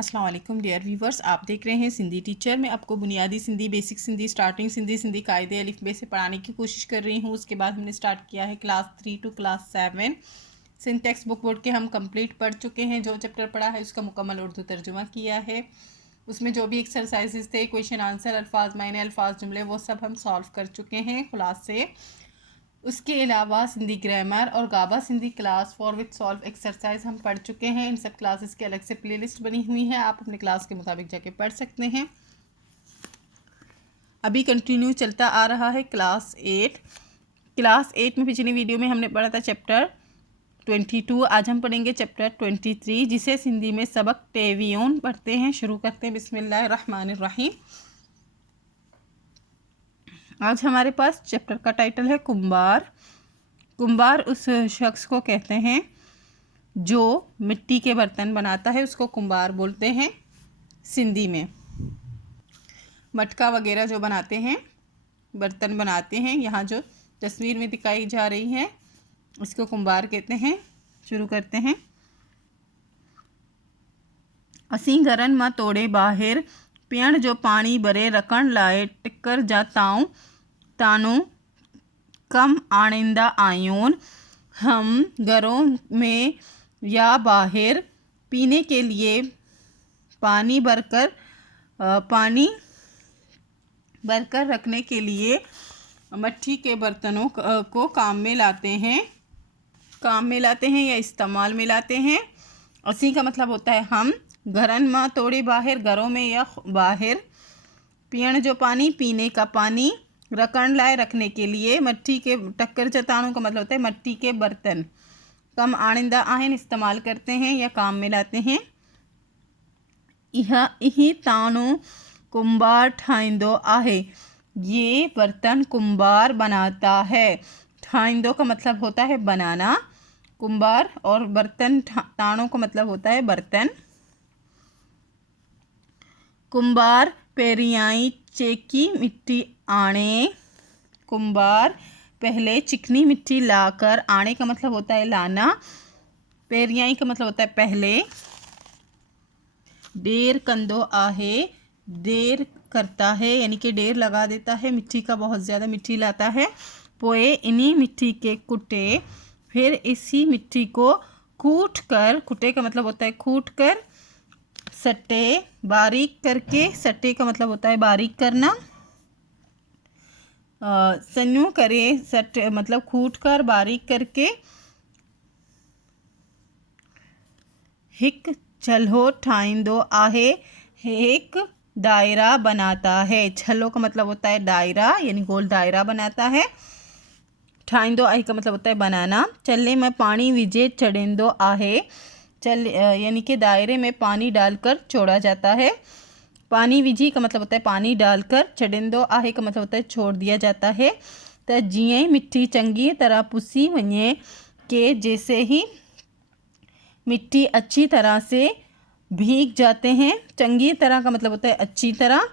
अस्सलाम वालेकुम dear viewers, आप देख रहे हैं सिंधी टीचर। मैं आपको बुनियादी सिंधी, बेसिक सिंधी, स्टार्टिंग सिंधी, सिंधी कायदे अलिफ बे से पढ़ाने की कोशिश कर रही हूँ। उसके बाद हमने स्टार्ट किया है class 3 to class 7। Syntax book board के हम कंप्लीट पढ़ चुके हैं। जो चैप्टर पढ़ा है उसका मुकम्मल उर्दू तर्जुमा किया है। उसमें जो भी एक्सरसाइजेज थे, क्वेश्चन आंसर, अल्फाज मायने, अल्फाज जुमले, वो सब हम सॉल्व कर चुके हैं क्लास से। उसके अलावा सिंधी ग्रामर और Gaba Sindhi class for with solve exercise हम पढ़ चुके हैं। इन सब क्लासेस के अलग से प्लेलिस्ट बनी हुई है, आप अपने क्लास के मुताबिक जाके पढ़ सकते हैं। अभी कंटिन्यू चलता आ रहा है क्लास 8। क्लास 8 में पिछली वीडियो में हमने पढ़ा था चैप्टर 22। आज हम पढ़ेंगे चैप्टर 23, जिसे सिंधी में सबक टेवियोन पढ़ते हैं। शुरू करते हैं बिस्मिल्लाहिर्रहमानिर्रहीम। आज हमारे पास चैप्टर का टाइटल है कुंभार। कुंभार उस शख्स को कहते हैं जो मिट्टी के बर्तन बनाता है, उसको कुंभार बोलते हैं सिंधी में। मटका वगैरह जो बनाते हैं, बर्तन बनाते हैं, यहाँ जो तस्वीर में दिखाई जा रही है, इसको कुंभार कहते हैं। शुरू करते हैं। असीं घरनि मां तोड़े ॿाहिरि पीअण जो पाणी भरे रखण लाइ टिकर जा तानू कम आणींदा आहियूं। हम घरों में या बाहर पीने के लिए पानी भरकर रखने के लिए मिट्टी के बर्तनों को काम में लाते हैं या इस्तेमाल में लाते हैं। असी का मतलब होता है हम, घरन मां तोड़े बाहर, घरों में या बाहर, पीण जो पानी, पीने का पानी, रखण लाए रखने के लिए, मिट्टी के टक्कर चतानों का मतलब होता है मिट्टी के बर्तन, कम आणींदा आहिन इस्तेमाल करते हैं या काम में लाते हैं। इही तानू कुंभार ठाहींदो आहे, ये बर्तन कुंभार बनाता है। ठाहींदो का मतलब होता है बनाना, कुंभार, और बर्तन तानों का मतलब होता है बर्तन। कुंभार पेरियाई चेकी मिट्टी आणे, कुंभार पहले चिकनी मिट्टी लाकर, आणे का मतलब होता है लाना, पेरियाई का मतलब होता है पहले। ढेर कंदो आहे, ढेर करता है, यानी कि ढेर लगा देता है, मिट्टी का बहुत ज़्यादा मिट्टी लाता है। पोए इन्हीं मिट्टी के कुटे, फिर इसी मिट्टी को कूट कर, कुटे का मतलब होता है कूट कर, सटे बारीक करके, सटे का मतलब होता है बारीक करना, सन्नू करे, सट मतलब कूट कर बारीक करके। हिक छल्लो ठाहींदो आहे, एक दायरा बनाता है। छल्लो का मतलब होता है दायरा, यानी गोल दायरा बनाता है। ठाहींदो आहे का मतलब होता है बनाना। चल्ले में पानी विझे चढ़ेंदो आहे, यानी कि दायरे में पानी डालकर छोड़ा जाता है। पानी विझी का मतलब होता है पानी डालकर, चढ़ेंदो आहे का मतलब होता है छोड़ दिया जाता है। तो जीअं मिट्टी चंगी तरह पुसी वञे, के जैसे ही मिट्टी अच्छी तरह से भीग जाते हैं। चंगी तरह का मतलब होता है अच्छी तरह,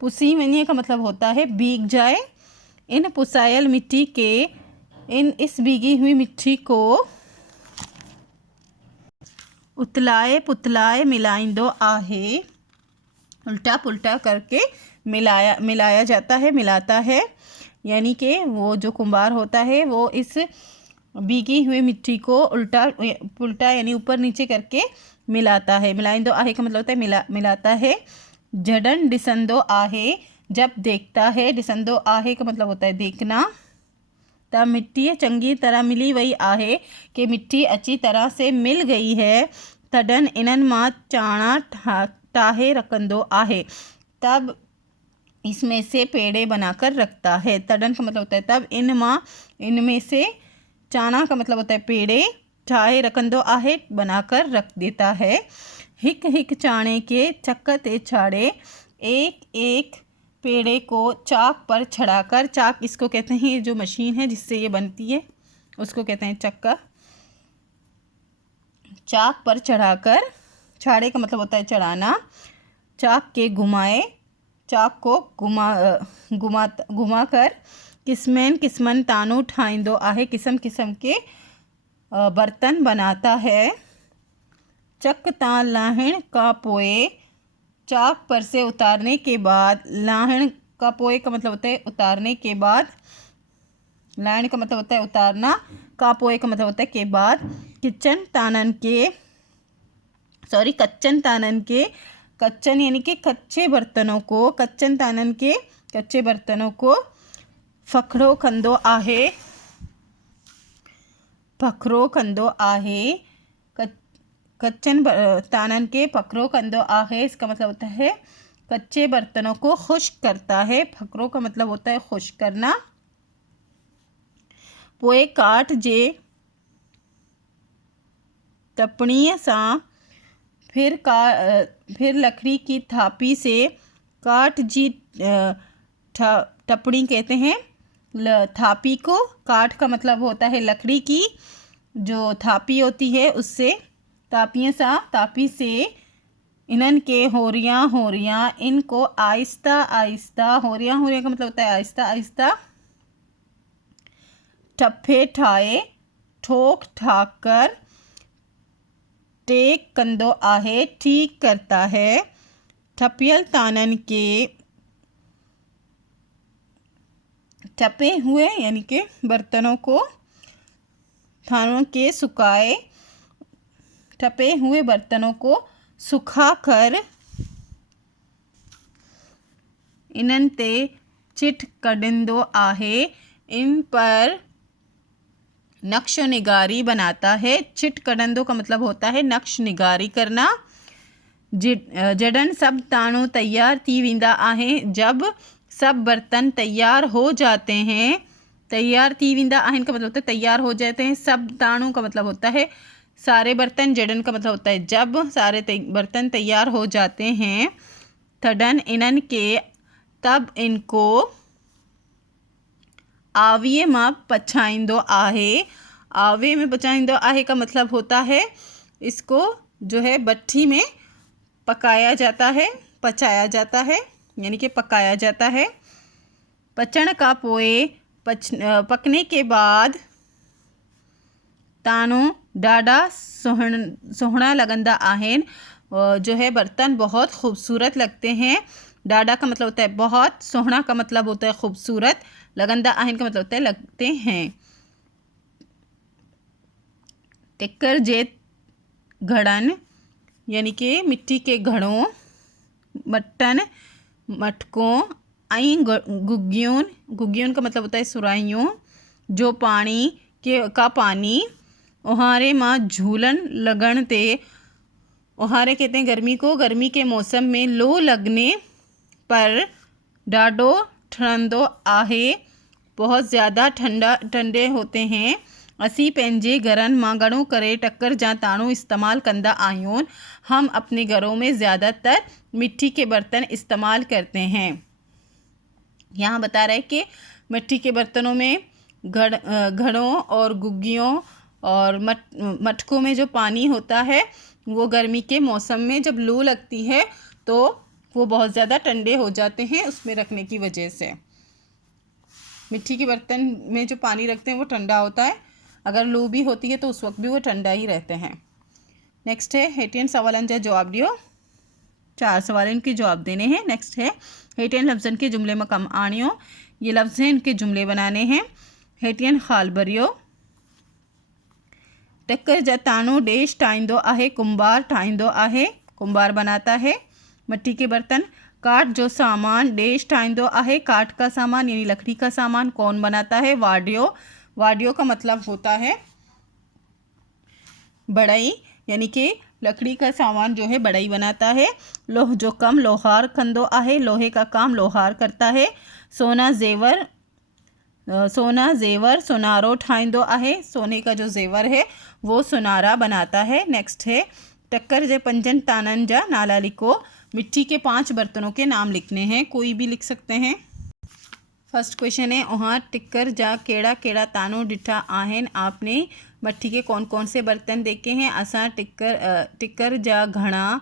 पुसी वञे का मतलब होता है भीग जाए। इन पुसायल मिट्टी के, इस भीगी हुई मिट्टी को उतलाए पुतलाए मिलाइंदो आहे, उल्टा पुल्टा करके मिलाया जाता है, मिलाता है। यानी कि वो जो कुंभार होता है वो इस भीगी हुई मिट्टी को उल्टा पुल्टा यानी ऊपर नीचे करके मिलाता है। मिलाइंदो आहे का मतलब होता है मिलाता है। जडन डिसंदो आहे, जब देखता है। डिसंदो आहे का मतलब होता है देखना। तब मिट्टी चंगी तरह मिली वही आहे, कि मिट्टी अच्छी तरह से मिल गई है। तडन इनन मां चाणा टाहे रखंदो आहे, तब इसमें से पेड़े बनाकर रखता है। तडन का मतलब होता है तब, इनमें से, चाणा का मतलब होता है पेड़े, ठाहे रखंदो आहे बनाकर रख देता है। हिक हिक चाणे के चक्क ते छाड़े, एक एक पेड़े को चाक पर चढ़ाकर, चाक इसको कहते हैं, ये जो मशीन है जिससे ये बनती है उसको कहते हैं चक्का। चाक पर चढ़ाकर, छाड़े का मतलब होता है चढ़ाना, चाक के घुमाए, चाक को घुमा कर, किस्मन तानू ठाहींदो आहे, किस्म किस्म के बर्तन बनाता है। चक ता लाहिण का पोए, चाक पर से उतारने के बाद। लाहिण का पोए का मतलब होता है उतारने के बाद। लाहिण का मतलब होता है उतारना, का पोए का मतलब होता है के बाद। किचन तानन के कच्चन तानन के, कच्चन यानी कि कच्चे बर्तनों को, कच्चन तानन के कच्चे बर्तनों को। फखड़ो कंदो आहे, फखरो कंदो आहे, कच्चन तानन के फखरो कंदो आहे, इसका मतलब होता है कच्चे बर्तनों को खुश्क करता है। फखरो का मतलब होता है खुश्क करना। पोए काट जे टपणीअ सां, फिर लकड़ी की थापी से। काट जी टपणी कहते हैं थापी को। काट का मतलब होता है लकड़ी की जो थापी होती है उससे। तापी से इनन के होरियाँ होरियाँ, इनको आहिस्ता आहिस्ता। होरियाँ होरियाँ का मतलब होता है आहिस्ता आहिस्ता। ठप्पे ठाए, ठोक ठाक कर। टेक कंदो आहे, ठीक करता है। ठपियल तानन के, ठपे हुए यानी कि बर्तनों को, थानों के सुखाए। ठपे हुए बर्तनों को सुखा कर। इनन ते चिट कडिंदो आहे, इन पर नक्श निगारी बनाता है। चिट कड़ंदो का मतलब होता है नक्श निगारी करना। जडन सब ताणो तैयार थी वेंदा आहिनि, जब सब बर्तन तैयार हो जाते हैं। तैयार थी वेंदा आहिनि का मतलब होता है तैयार हो जाते हैं। सब ताणो का मतलब होता है सारे बर्तन। जडन का मतलब होता है जब सारे बर्तन तैयार हो जाते हैं। थडन इनन के, तब इनको। आवीअ मां पचाईंदो आहे। आवे में पचाईंदो आहे का मतलब होता है इसको जो है भट्ठी में पकाया जाता है, पचाया जाता है, यानी कि पकाया जाता है। पचण का पोए, पकने के बाद। तानो ॾाढा सुहिणा लगंदा आहिनि, जो है बर्तन बहुत खूबसूरत लगते हैं। ॾाढा का मतलब होता है बहुत, सुहिणा का मतलब होता है खूबसूरत, लगंदा आहिनि का मतलब होता है लगते हैं। टिक्कर जे घड़न यानी कि मिट्टी के घड़ों। मटन मटकों। आई गुग्गियों का मतलब होता है सुराहियों। जो पानी का पानी। ओहारे मां झूलन लगण ते। ओहारे कहते हैं गर्मी को। गर्मी के मौसम में लो लगने पर ॾाढो ठंडो आहे, बहुत ज़्यादा ठंडे होते हैं। असी पंहिंजे घरनि मां घणो करे टक्कर जा ताणो इस्तेमाल कंदा आहियूं। हम अपने घरों में ज़्यादातर मिट्टी के बर्तन इस्तेमाल करते हैं। यहाँ बता रहे हैं कि मिट्टी के बर्तनों में घड़ों और गुग्गियों और मटकों में जो पानी होता है वो गर्मी के मौसम में जब लू लगती है तो वो बहुत ज़्यादा ठंडे हो जाते हैं उसमें रखने की वजह से। मिट्टी के बर्तन में जो पानी रखते हैं वो ठंडा होता है, अगर लू भी होती है तो उस वक्त भी वो ठंडा ही रहते हैं। नेक्स्ट है हेठियन सवालन जा जवाब दियो। 4 सवाल इनके जवाब देने हैं। नेक्स्ट है हेठियन लफ्ज़न के जुमले में कम आणियो। ये लफ्ज़ हैं इनके जुमले बनाने हैं। हेठियन ख़ाल भरियो। टक्कर जा ताणो देश ठाहींदो आहे, कुंभार ठाहींदो आहे, कुंभार बनाता है मिट्टी के बर्तन। काठ जो सामान देश ठाहींदो आहे, काठ का सामान यानी लकड़ी का सामान कौन बनाता है? वाडियो। वाडियो का मतलब होता है बढ़ई, यानी कि लकड़ी का सामान जो है बढ़ई बनाता है। लोह जो कम लोहार कंदो आहे, लोहे का काम लोहार करता है। सोना जेवर सोनारो ठाहींदो आहे, सोने का जो जेवर है वो सोनारा बनाता है। नेक्स्ट है टक्कर जे 5 तानन जा नाला लिखो। मिट्टी के 5 बर्तनों के नाम लिखने हैं, कोई भी लिख सकते हैं। फर्स्ट क्वेश्चन है वहाँ टिक्कर जा केड़ा केड़ा तानो डिठा आहिन। आपने मिट्टी के कौन कौन से बर्तन देखे हैं? असा टिक्कर जा घड़ा,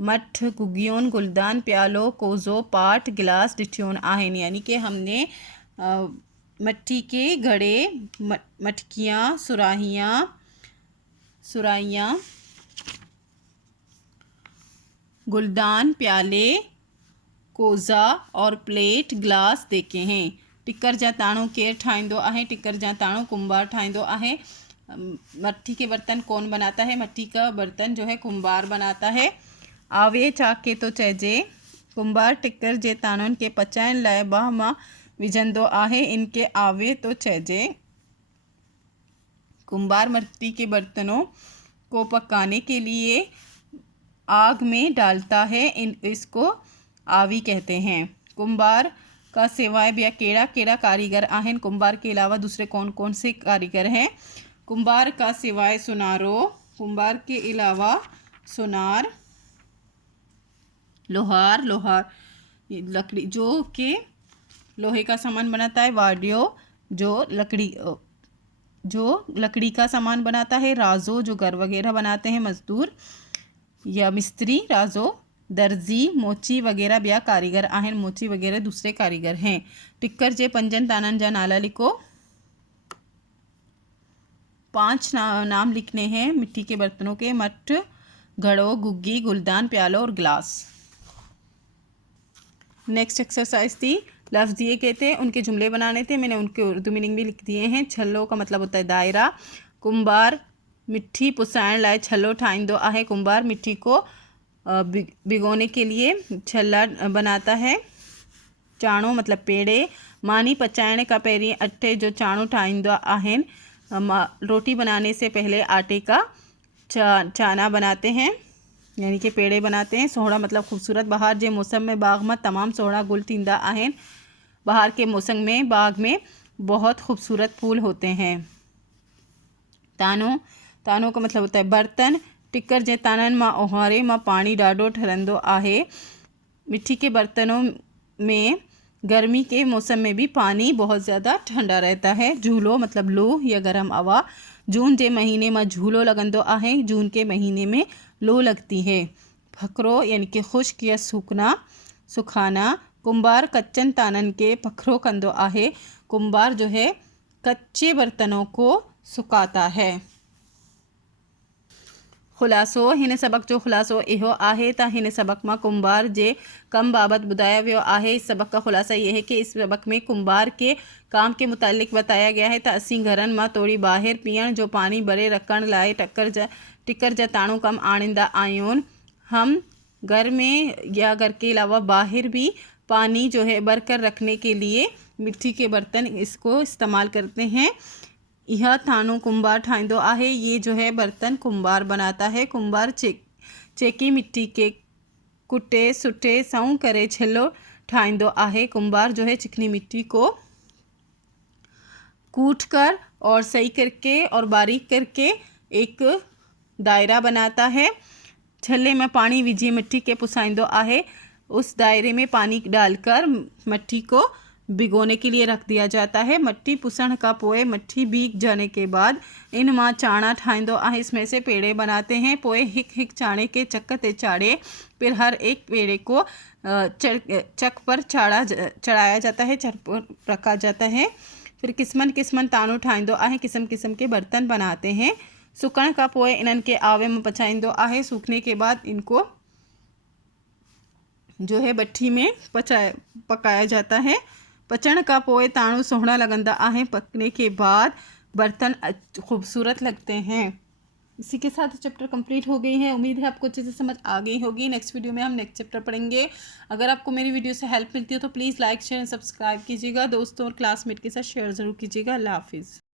मठ, गुग्गियोन, गुलदान, प्यालो, कोज़ो, पाट, गिलास डिठियोन आहिन। यानी कि हमने मिट्टी के घड़े, मटकियाँ, सुराहियाँ, गुलदान, प्याले, कोज़ा और प्लेट, ग्लास देखे हैं। टिक्कर जा ताणो केर ठाहींदो आहे? टिक्कर जा ताणो कुंभार ठाहींदो आहे। मट्टी के बर्तन कौन बनाता है? मट्टी का बर्तन जो है कुंभार बनाता है। आवे चाके तो चइजे कुंभार टिक्कर जे ताणनि के पचाइण लाइ बाह मां विझंदो आहे, इनके आवे तो चइजे। कुंभार मिट्टी के बर्तनों को पकाने के लिए आग में डालता है, इसको आवी कहते हैं। कुंभार का सिवाय ॿिया कहिड़ा कहिड़ा कारीगर आहिनि? कुंभार के अलावा दूसरे कौन कौन से कारीगर हैं? कुंभार का सिवाय सुनारो, कुंभार के अलावा सुनार, लोहार लकड़ी जो कि लोहे का सामान बनाता है, वाडियो जो लकड़ी का सामान बनाता है, राजो जो घर वगैरह बनाते हैं मजदूर या मिस्त्री, राजो, दर्जी, मोची वगैरह ॿिया कारीगर आहिनि। मोची वगैरह दूसरे कारीगर हैं। टिक्कर जे पंजनि ताननि जा नाला लिखो। 5 नाम लिखने हैं मिट्टी के बर्तनों के। मट, घड़ो, गुग्गी, गुलदान, प्यालो और ग्लास। नेक्स्ट एक्सरसाइज थी, लफ्ज़ दिए गए थे, उनके जुमले बनाने थे। मैंने उनके उर्दू मीनिंग भी लिख दिए हैं। छल्लो का मतलब होता है दायरा। कुंभार मिट्टी पुसाइण लाइ छल्लो ठाहींदो आहे। कुंभार मिट्टी को भिगोने के लिए छल्ला बनाता है। चाणो मतलब पेड़े। मानी पचाइण का पहिरीं अटे जो चाणो ठाहींदा आहिनि। रोटी बनाने से पहले आटे का चाना बनाते हैं, यानी कि पेड़े बनाते हैं। सोहड़ा मतलब खूबसूरत। बहार जे मौसम में बाग में तमाम सोहड़ा गुल थींदा आहिनि। बहार के मौसम में बाग में बहुत खूबसूरत फूल होते हैं। तानो का मतलब होता है बर्तन। टिक्कर जे ताननि मां ओहारे मां पानी ॾाढो ठरंदो आहे। मिट्टी के बर्तनों में गर्मी के मौसम में भी पानी बहुत ज़्यादा ठंडा रहता है। झूलो मतलब लू या गर्म हवा। जून के महीने में झूलो लगंदो आहे। जून के महीने में लू लगती है। फकरो यानी कि खुश्क या सुखाना। कुंभार कच्चन ताननि के फकरो कंदो आहे। कुंभार जो है कच्चे बर्तनों को सुखाता है। खुलासो, हिन सबक जो खुलासो इहो आहे त हिन सबक में कुंभार जे कम बाबत बुधाया वियो आहे। इस सबक का खुलासा ये है कि इस सबक में कुंभार के काम के मुतालिक बताया गया है त असीं घरनि मां तोड़ी ॿाहिरि पीअण जो पानी भरे रखण लाइ टिक्कर जा ताणो कम आणींदा आहियूं। हम घर में या घर के अलावा बाहर भी पानी जो है भर कर रखने के लिए मिट्टी के बर्तन इसको इस्तेमाल करते हैं। यह थानो कुंभार ठाहींदो आहे। ये जो है बर्तन कुंभार बनाता है। कुंभार चेकी मिट्टी के कुटे सुटे सऊं करे छिल्लो ठाहींदो आहे। कुंभार जो है चिकनी मिट्टी को कूट कर और सही करके और बारीक करके एक दायरा बनाता है। छल्ले में पानी विझी मिट्टी के पुसाइंदो आहे। उस दायरे में पानी डालकर मिट्टी को भिगोने के लिए रख दिया जाता है। मिट्टी पुसण का पोए मिट्टी भीग जाने के बाद इन मां चाणा ठाहींदो आहे। इसमें से पेड़े बनाते हैं। पोए हिक हिक चाणे के चक ते चाड़े, फिर हर एक पेड़े को चक पर चढ़ाया जाता है, चढ़ पर रखा जाता है। फिर किस्मन ताणो ठाहींदो आहे। किस्म किस्म के बर्तन बनाते हैं। सुकण का पोए इन्हनि के आवे में पचाईंदो आहे। सूखने के बाद इनको जो है भट्टी में पकाया जाता है। पचण का पोए ताणो सोहना लगंदा आहे। पकने के बाद बर्तन खूबसूरत लगते हैं। इसी के साथ चैप्टर कंप्लीट हो गई है। उम्मीद है आपको अच्छे से समझ आ गई होगी। नेक्स्ट वीडियो में हम नेक्स्ट चैप्टर पढ़ेंगे। अगर आपको मेरी वीडियो से हेल्प मिलती हो तो प्लीज़ लाइक शेयर सब्सक्राइब कीजिएगा। दोस्तों और क्लासमेट के साथ शेयर ज़रूर कीजिएगा। अल्लाह हाफिज़।